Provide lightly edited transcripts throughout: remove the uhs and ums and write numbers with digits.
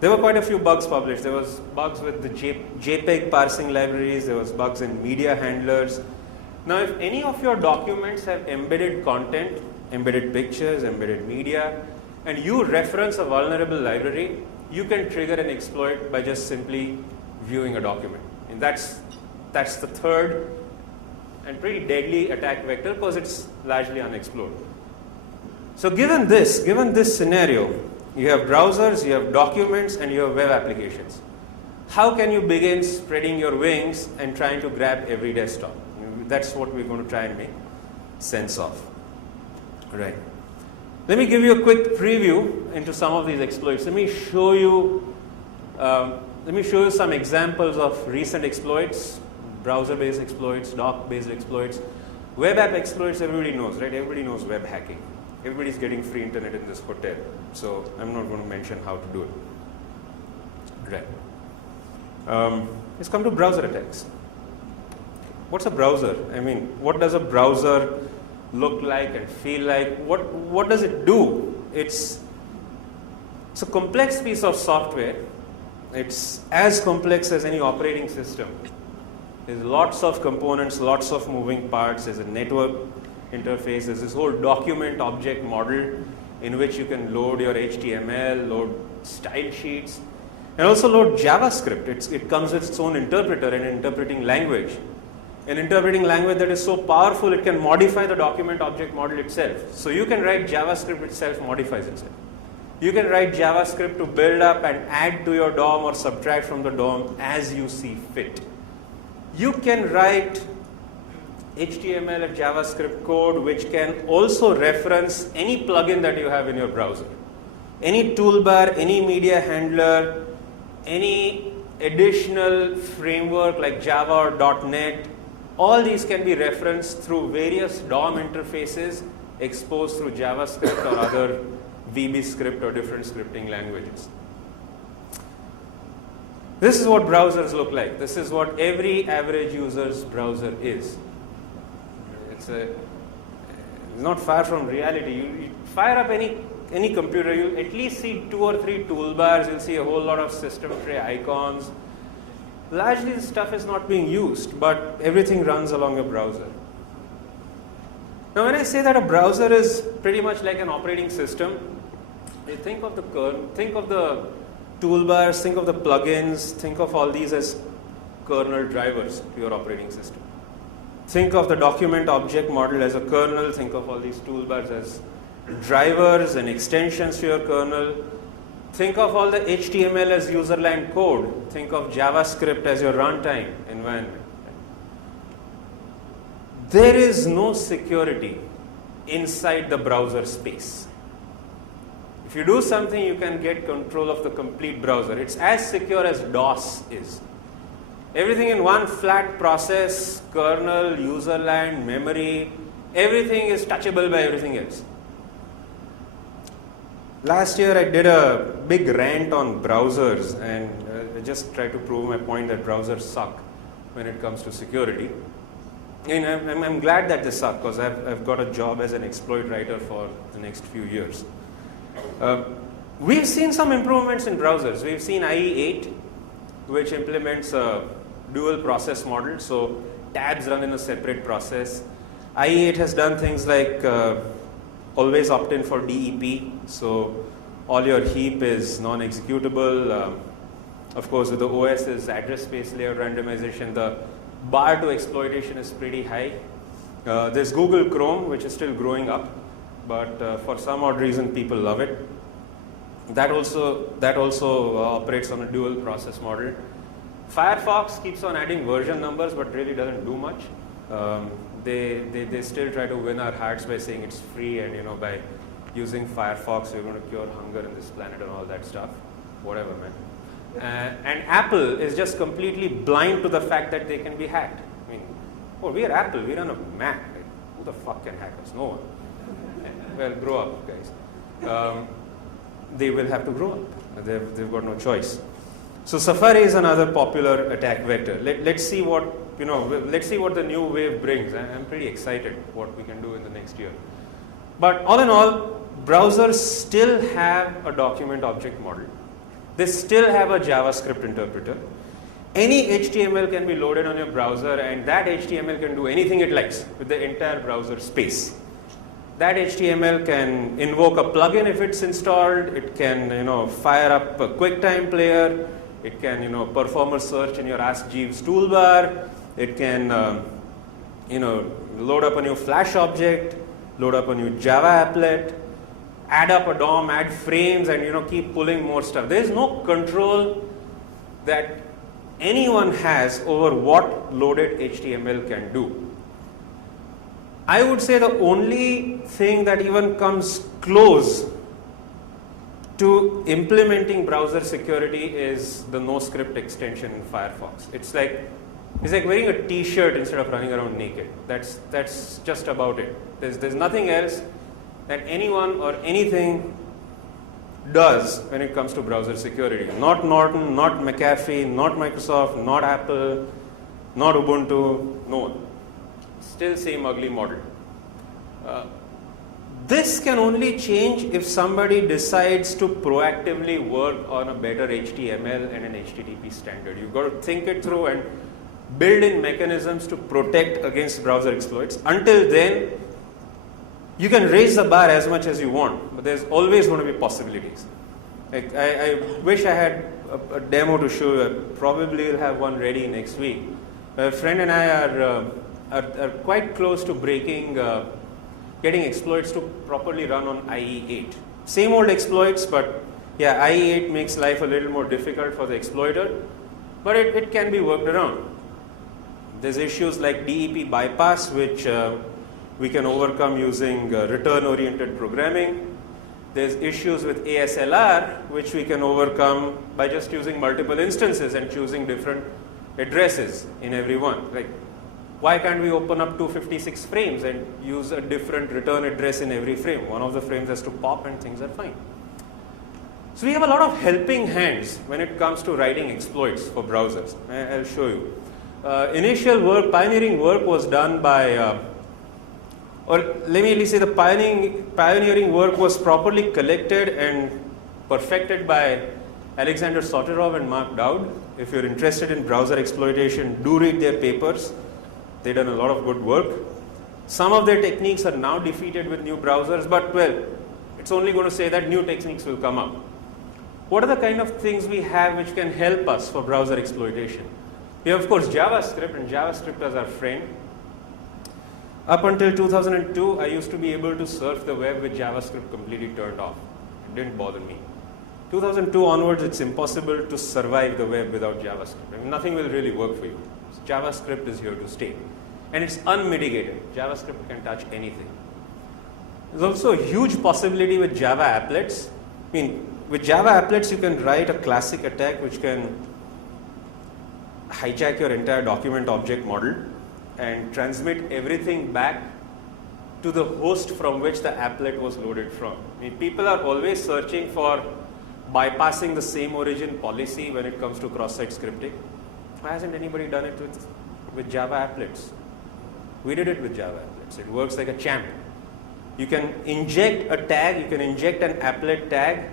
There were quite a few bugs published. There was bugs with the JPEG parsing libraries. There was bugs in media handlers. Now, if any of your documents have embedded content, embedded pictures, embedded media, and you reference a vulnerable library, you can trigger an exploit by just simply viewing a document. And that's the third and pretty deadly attack vector because it's largely unexplored. So given this scenario, you have browsers, you have documents, and you have web applications. How can you begin spreading your wings and trying to grab every desktop? That's what we're going to try and make sense of. Right. Let me give you a quick preview into some of these exploits. Let me show you some examples of recent exploits, browser-based exploits, doc-based exploits. Web app exploits, everybody knows, right? Everybody knows web hacking. Everybody's getting free internet in this hotel. So I'm not going to mention how to do it. Right. Let's come to browser attacks. What's a browser? I mean, what does a browser look like and feel like? What does it do? It's a complex piece of software. It's as complex as any operating system. There's lots of components, lots of moving parts. There's a network interface. There's this whole document object model in which you can load your HTML, load style sheets, and also load JavaScript. It comes with its own interpreter and interpreting language. An interpreting language that is so powerful it can modify the document object model itself. So you can write JavaScript itself modifies itself. You can write JavaScript to build up and add to your DOM or subtract from the DOM as you see fit. You can write HTML and JavaScript code which can also reference any plugin that you have in your browser. Any toolbar, any media handler, any additional framework like Java or .NET, all these can be referenced through various DOM interfaces exposed through JavaScript or other VB script or different scripting languages. This is what browsers look like. This is what every average user's browser is. It's not far from reality. You fire up any computer, you'll at least see 2 or 3 toolbars, you'll see a whole lot of system tray icons. Largely this stuff is not being used, but everything runs along a browser. Now when I say that a browser is pretty much like an operating system, you think of the toolbars, think of the plugins, think of all these as kernel drivers to your operating system. Think of the document object model as a kernel, think of all these toolbars as drivers and extensions to your kernel. Think of all the HTML as userland code. Think of JavaScript as your runtime environment. There is no security inside the browser space. If you do something, you can get control of the complete browser. It's as secure as DOS is. Everything in one flat process, kernel, userland, memory, everything is touchable by everything else. Last year I did a big rant on browsers and I just tried to prove my point that browsers suck when it comes to security. And I'm glad that they suck because I've got a job as an exploit writer for the next few years. We've seen some improvements in browsers. We've seen IE8, which implements a dual process model, so tabs run in a separate process. IE8 has done things like always opt in for DEP, so all your heap is non-executable. Of course, with the OS's address space layout randomization, the bar to exploitation is pretty high. There's Google Chrome, which is still growing up, but for some odd reason, people love it. That also operates on a dual process model. Firefox keeps on adding version numbers, but really doesn't do much. They still try to win our hearts by saying it's free and by using Firefox you're going to cure hunger in this planet and all that stuff. Whatever, man. And Apple is just completely blind to the fact that they can be hacked. I mean, we are Apple, we run a Mac. Who the fuck can hack us? No one. Well, grow up, guys. They will have to grow up. They've got no choice. So Safari is another popular attack vector. Let's see what the new wave brings. I'm pretty excited what we can do in the next year. But all in all, browsers still have a document object model. they still have a JavaScript interpreter. Any HTML can be loaded on your browser, and that HTML can do anything it likes with the entire browser space. That HTML can invoke a plugin if it's installed. It can, fire up a QuickTime player. It can, perform a search in your Ask Jeeves toolbar. It can, load up a new Flash object, load up a new Java applet, add up a DOM, add frames, and keep pulling more stuff. There is no control that anyone has over what loaded HTML can do. I would say the only thing that even comes close to implementing browser security is the NoScript extension in Firefox. It's like wearing a t-shirt instead of running around naked. That's just about it. There's nothing else that anyone or anything does when it comes to browser security. Not Norton, not McAfee, not Microsoft, not Apple, not Ubuntu, no one. Still same ugly model. This can only change if somebody decides to proactively work on a better HTML and an HTTP standard. You've got to think it through and build in mechanisms to protect against browser exploits. Until then, you can raise the bar as much as you want, but there's always going to be possibilities. Like I wish I had a demo to show you. I probably will have one ready next week. A friend and I are quite close to getting exploits to properly run on IE8. Same old exploits, but yeah, IE8 makes life a little more difficult for the exploiter, but it can be worked around. There's issues like DEP bypass, which we can overcome using return-oriented programming. There's issues with ASLR, which we can overcome by just using multiple instances and choosing different addresses in every one. Like, why can't we open up 256 frames and use a different return address in every frame? One of the frames has to pop and things are fine. So we have a lot of helping hands when it comes to writing exploits for browsers. I'll show you. Initial work, pioneering work was done by, or let me at least say the pioneering work was properly collected and perfected by Alexander Soterov and Mark Dowd. If you're interested in browser exploitation, do read their papers. They've done a lot of good work. Some of their techniques are now defeated with new browsers, but well, it's only going to say that new techniques will come up. What are the kind of things we have which can help us for browser exploitation? We have, of course, JavaScript, and JavaScript as our friend. Up until 2002, I used to be able to surf the web with JavaScript completely turned off. It didn't bother me. 2002 onwards, it's impossible to survive the web without JavaScript. I mean, nothing will really work for you. JavaScript is here to stay. And it's unmitigated. JavaScript can touch anything. There's also a huge possibility with Java applets. I mean, with Java applets, you can write a classic attack which can hijack your entire document object model and transmit everything back to the host from which the applet was loaded from. I mean, people are always searching for bypassing the same origin policy when it comes to cross-site scripting. Why hasn't anybody done it with Java applets? We did it with Java applets. It works like a champ. You can inject a tag, you can inject an applet tag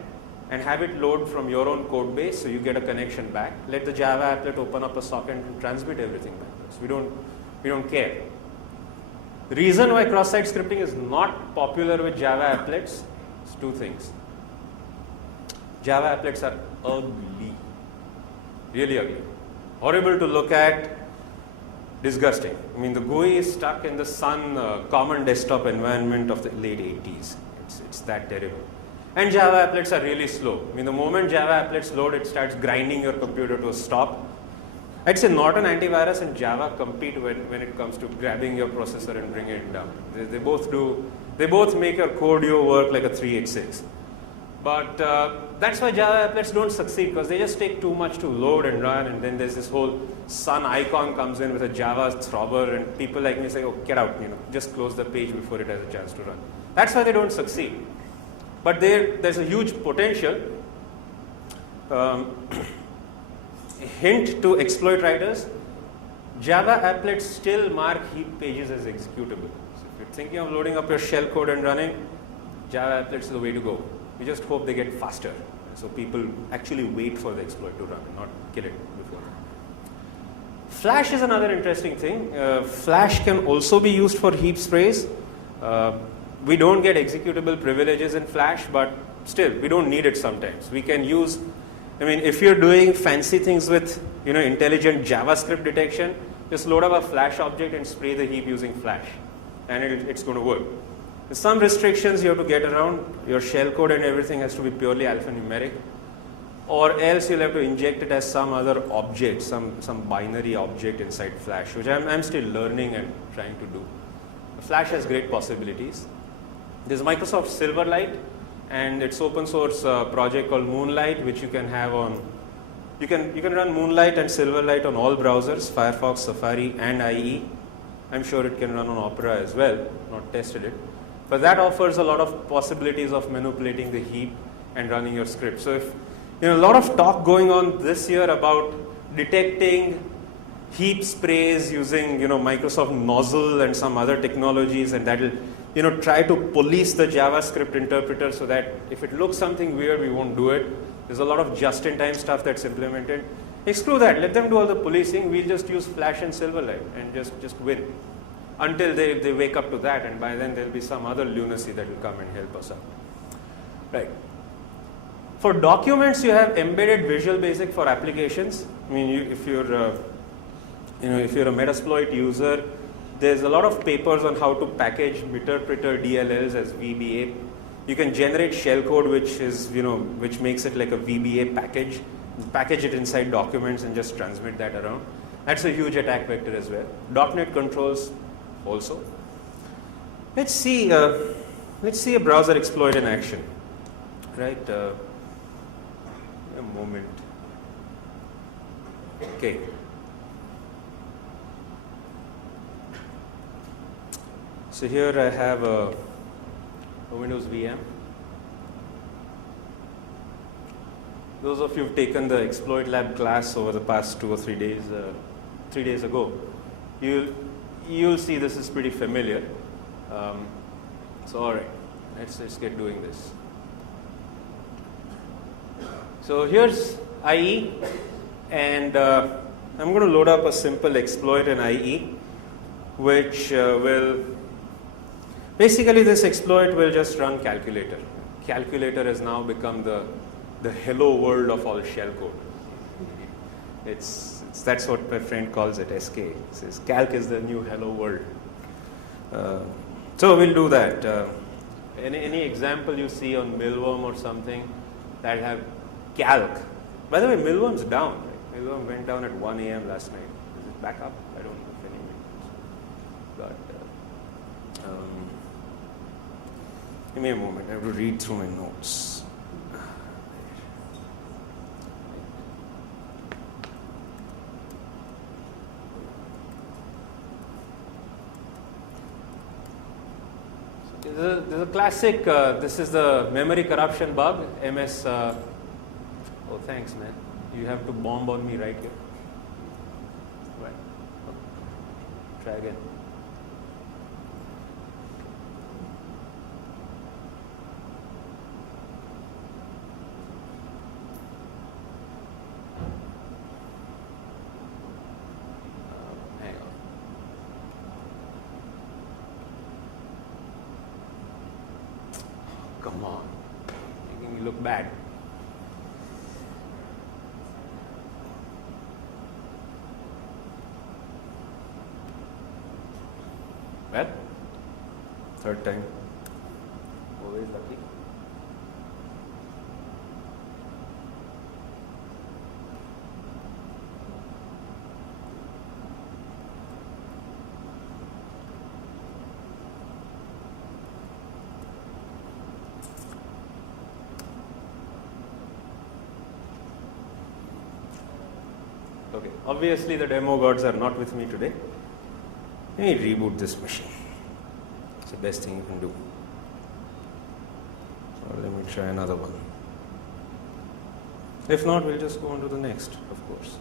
and have it load from your own code base, so you get a connection back. Let the Java applet open up a socket and transmit everything back. So we don't care. The reason why cross-site scripting is not popular with Java applets is two things. Java applets are ugly, really ugly, horrible to look at, disgusting. I mean, the GUI is stuck in the Sun common desktop environment of the late 80s. It's that terrible. And Java applets are really slow. I mean, the moment Java applets load, it starts grinding your computer to a stop. I'd say Norton antivirus and Java compete when it comes to grabbing your processor and bringing it down. They both make your Cordio work like a 386. But that's why Java applets don't succeed, because they just take too much to load and run, and then there's this whole Sun icon comes in with a Java throbber, and people like me say, oh, get out, just close the page before it has a chance to run. That's why they don't succeed. But there's a huge potential. Hint to exploit writers, Java applets still mark heap pages as executable. So if you're thinking of loading up your shell code and running, Java applets is the way to go. We just hope they get faster. So people actually wait for the exploit to run, not kill it before. Flash is another interesting thing. Flash can also be used for heap sprays. We don't get executable privileges in Flash, but still, we don't need it sometimes. We can use, I mean, if you're doing fancy things with, intelligent JavaScript detection, just load up a Flash object and spray the heap using Flash, and it's going to work. There's some restrictions you have to get around. Your shellcode and everything has to be purely alphanumeric, or else you'll have to inject it as some other object, some binary object inside Flash, which I'm still learning and trying to do. Flash has great possibilities. There's Microsoft Silverlight, and it's open source project called Moonlight, which you can have on. You can run Moonlight and Silverlight on all browsers, Firefox, Safari, and IE. I'm sure it can run on Opera as well. Not tested it, but that offers a lot of possibilities of manipulating the heap and running your script. So if a lot of talk going on this year about detecting heap sprays using Microsoft Nozzle and some other technologies, and that will try to police the JavaScript interpreter so that if it looks something weird, we won't do it. There's a lot of just-in-time stuff that's implemented. Exclude that. Let them do all the policing. We'll just use Flash and Silverlight and just win until they wake up to that, and by then there'll be some other lunacy that will come and help us out. Right. For documents, you have embedded Visual Basic for applications. I mean, if you're a Metasploit user, there's a lot of papers on how to package Interpreter DLLs as VBA. You can generate shellcode which makes it like a VBA package, package it inside documents and just transmit that around. That's a huge attack vector as well. .NET controls also. Let's see a browser exploit in action. Right? A moment. Okay. So here I have a Windows VM. Those of you who've taken the Exploit Lab class over the past 2 or 3 days, 3 days ago, you'll see this is pretty familiar. So all right, let's get doing this. So here's IE, and I'm going to load up a simple exploit in IE, which will basically, this exploit will just run calculator. Calculator has now become the hello world of all shellcode. That's what my friend calls it, SK. He says calc is the new hello world. So we'll do that. Any example you see on Milworm or something that have calc. By the way, Milworm's down. Right? Milworm went down at 1 a.m. last night. Is it back up? I don't know if anyone knows. But give me a moment. I have to read through my notes. There's a classic, this is the memory corruption bug, MS, oh thanks man, you have to bomb on me right here. Right, okay. Try again. Hang on. Come on, making me look bad. Well, third time. Always lucky. Okay, obviously the demo gods are not with me today. Let me reboot this machine. It's the best thing you can do. Or let me try another one. If not, we'll just go on to the next, of course.